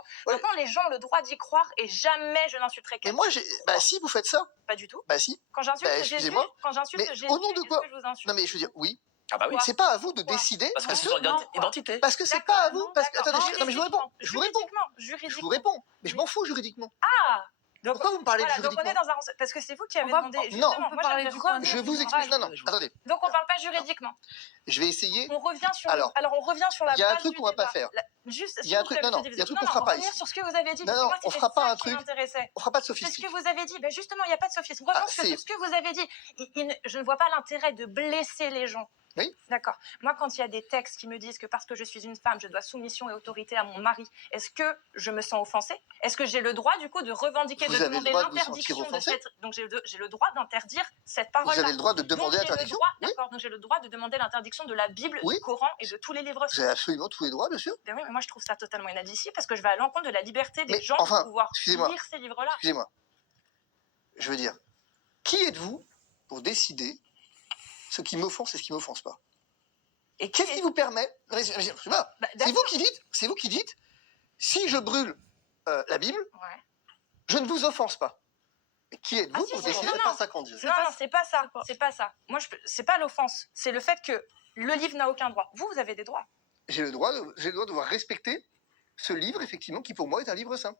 droit. Ouais. Maintenant, les gens ont le droit d'y croire et jamais je n'insulterai Et quelqu'un. moi, bah si, vous faites ça. Pas du tout. Bah si. Quand j'insulte Jésus, excusez-moi. Mais Jésus, au nom de est-ce quoi que je vous insulte? Non mais je veux dire, oui. Ah bah oui. Quoi? C'est pas à vous de Quoi? décider. Parce que c'est Non, son non, identité. Parce que c'est D'accord, pas à vous. non, Parce que d'accord. attendez, non mais je vous réponds. Je vous réponds. Juridiquement. Je vous réponds. Mais je m'en fous juridiquement. Ah. Donc, Pourquoi vous me parlez de voilà, donc on juridiquement est dans un... Parce que c'est vous qui avez On va- demandé. non, Justement, on peut moi, parler j'aimerais du voir- point de Je vue vous explique. Non, non, attendez. Donc on parle pas juridiquement. Je vais essayer. On revient sur. Alors, on revient sur la. il y a un base truc du qu'on va pas débat. faire. Juste. Il y a un truc. Non, non. Il y a un truc qu'on fera pas revenir ici. sur ce que vous avez dit. Non, parce que non, moi, on c'était fera pas ça un qui truc. m'intéressait. On fera pas de C'est ce sophistique. que vous avez dit. Ben justement, il n'y a pas de sophisme. Revenons sur c'est- ce que vous avez dit. Je ne vois pas l'intérêt de blesser les gens. Oui. D'accord. Moi, quand il y a des textes qui me disent que parce que je suis une femme, je dois soumission et autorité à mon mari, est-ce que je me sens offensée? Est-ce que j'ai le droit, du coup, de revendiquer, Vous de avez le demander droit de vous l'interdiction sentir de offensé. cette... Donc, j'ai le droit d'interdire cette parole-là. Vous avez le droit de Donc, demander j'ai le l'interdiction. droit, Oui. d'accord. Donc, j'ai le droit de demander l'interdiction de la Bible, Oui. du Coran et de tous les livres. Vous avez absolument tous les droits, bien sûr. Ben oui, mais moi, je trouve ça totalement inadmissible parce que je vais à l'encontre de la liberté des Mais gens enfin, de pouvoir excusez-moi. lire ces livres-là. Excusez-moi. Je veux dire, qui êtes-vous pour décider ce qui m'offense et ce qui m'offense pas? Et qu'est-ce qui vous permet je sais pas. Bah, C'est vous qui dites, si je brûle la Bible, Ouais. je ne vous offense pas. Mais qui êtes-vous Ah, si, pour si, décider? non, C'est non. pas ça qu'on dit. Non, non, c'est pas ça. C'est pas ça. Moi, c'est pas l'offense. C'est le fait que le livre n'a aucun droit. Vous avez des droits. J'ai le droit de devoir respecter ce livre, effectivement, qui pour moi est un livre saint.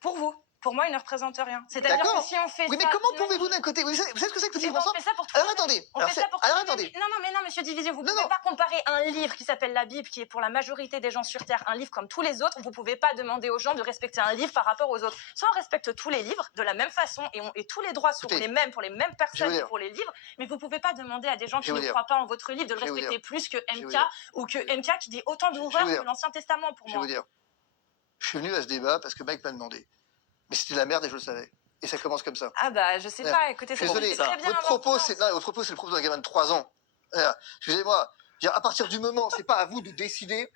Pour vous. Pour moi, il ne représente rien. C'est-à-dire D'accord. que si on fait Oui, mais ça... comment pouvez-vous d'un côté, vous savez ce que c'est que le Eh vivre ben, on ensemble? fait ça pour tout Alors le monde. attendez. On Alors, fait ça pour tout alors le monde. attendez. Non, monsieur Divisio, vous ne Non, pouvez non. pas comparer un livre qui s'appelle la Bible, qui est pour la majorité des gens sur Terre, un livre comme tous les autres. Vous ne pouvez pas demander aux gens de respecter un livre par rapport aux autres. Soit on respecte tous les livres de la même façon et tous les droits sont Écoutez, les mêmes pour les mêmes personnes dire. et pour les livres, mais vous ne pouvez pas demander à des gens qui Je vais ne vous croient pas en votre livre de le Je vais vous respecter dire. plus que Je vais vous MK dire. ou que MK qui dit autant d'horreurs vous dire. que l'Ancien Testament pour Je vais moi. vous dire. Je suis venu à ce débat parce que Mike m'a demandé. Mais c'était de la merde et je le savais. Et ça commence comme ça. Ah bah je sais Ouais. pas, écoutez, Désolé, c'est très bien. votre propos, c'est le propos d'un gamin de 3 ans. Excusez-moi. Je veux dire, à partir du moment, c'est pas à vous de décider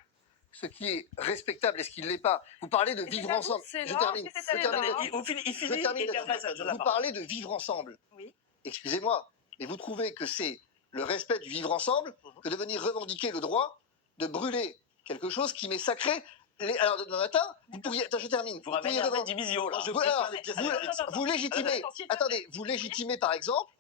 ce qui est respectable et ce qui ne l'est pas. Vous parlez de vivre ensemble. Je termine. c'est Je termine. Il finit Je termine et puis après, là-dessus. ça donne la Vous parole. parlez de vivre ensemble. Oui. Excusez-moi, mais vous trouvez que c'est le respect du vivre ensemble que de venir revendiquer le droit de brûler quelque chose qui m'est sacré. Alors demain matin, vous pourriez. Attends, je termine. Vous m'avez pourriez un revendiquer. division là. Vous légitimez. Attendez, vous légitimez par exemple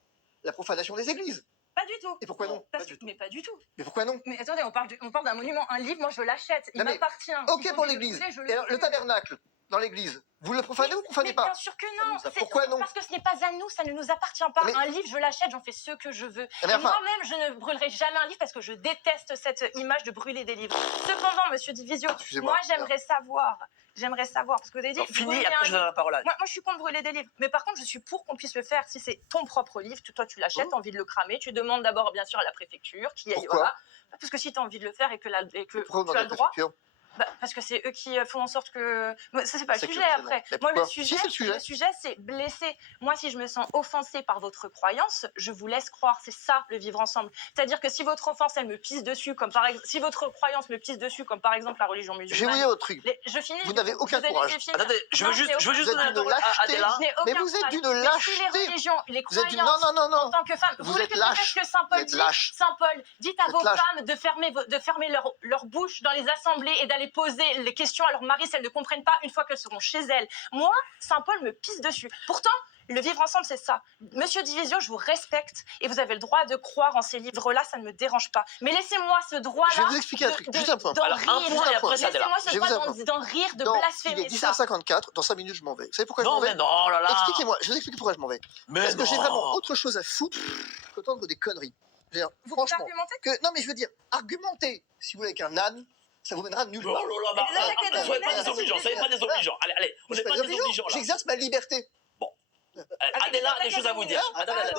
la profanation des églises. Pas du tout. Et pourquoi non? Mais pas du tout. Mais pourquoi non? Mais attendez, on parle d'un monument, un livre, moi je l'achète, il Non, mais- m'appartient. Ok Si vous pour voulez l'église. le Et alors, le tabernacle dans l'église, vous le profanez ou vous ne profanez mais pas? bien sûr que non. Pourquoi non? Parce que ce n'est pas à nous, ça ne nous appartient pas. Mais- Un livre, je l'achète, j'en fais ce que je veux. Mais Et enfin- moi-même, je ne brûlerai jamais un livre parce que je déteste cette image de brûler des livres. Cependant, monsieur Divisio, Excusez-moi. moi j'aimerais savoir, parce que vous avez dit... Fini, brûler après un je donne la parole à Moi, je suis contre brûler des livres. Mais par contre, je suis pour qu'on puisse le faire si c'est ton propre livre. Toi, tu l'achètes, tu as envie de le cramer. Tu demandes d'abord, bien sûr, à la préfecture qui aille. Pourquoi Voilà. Parce que si tu as envie de le faire et que Pourquoi vous tu as demandez le la droit. préfecture? Parce que c'est eux qui font en sorte que. Moi, ça, c'est pas le C'est sujet que- c'est après. bon. Mais Moi, le pourquoi? sujet, Si, c'est le sujet. c'est blesser. Moi, si je me sens offensée par votre croyance, je vous laisse croire. C'est ça, le vivre ensemble. C'est-à-dire que si votre offense, elle me pisse dessus, comme par exemple. Si votre croyance me pisse dessus, comme par exemple la religion Je vais vous musulmane. dire autre truc. Je finis. Vous n'avez aucun avez courage. laissé finir. Attendez, je Non, veux juste c'est Vous êtes donner la d'une parole à lâcheté. Adela. Je n'ai Mais aucun vous êtes courage. d'une Mais si lâcheté. les religions, les Vous êtes d'une. croyances, Non, non, non, en non. tant que femme, Vous voulez êtes que lâche. ce que Saint Paul Vous êtes dit lâche. Saint Paul, dites à Vous vos êtes lâche. femmes de fermer leur bouche dans les assemblées et d'aller poser les questions à leur mari si elles ne comprennent pas une fois qu'elles seront chez elles. Moi, Saint Paul me pisse dessus. Pourtant, le vivre ensemble, c'est ça. Monsieur Divisio, je vous respecte et vous avez le droit de croire en ces livres-là, ça ne me dérange pas. Mais laissez-moi ce droit-là. Je vais vous expliquer un truc. Juste un point. d'en Alors, un rire. point et après, ça Laissez-moi ce Je vais vous droit apprendre. d'en rire, de Il est blasphémer ça. 17h54, dans 5 minutes je m'en vais. Vous savez pourquoi je Non m'en vais? mais non, là là. Expliquez-moi, je vous explique pourquoi je m'en vais. Mais Parce que j'ai non. vraiment autre chose à foutre qu'entendre des conneries. Je veux dire, Vous pouvez franchement, argumenter non mais je veux dire, argumenter, si vous voulez, avec un âne, ça vous mènera nulle Oh part. là là, bah, Mais les attaques à soyez pas Adela, désobligeants, soyez pas désobligeants. Allez, on Je n'est suis pas pas désobligeants là. J'exerce ma liberté. Adela, des choses à vous dire. Adela,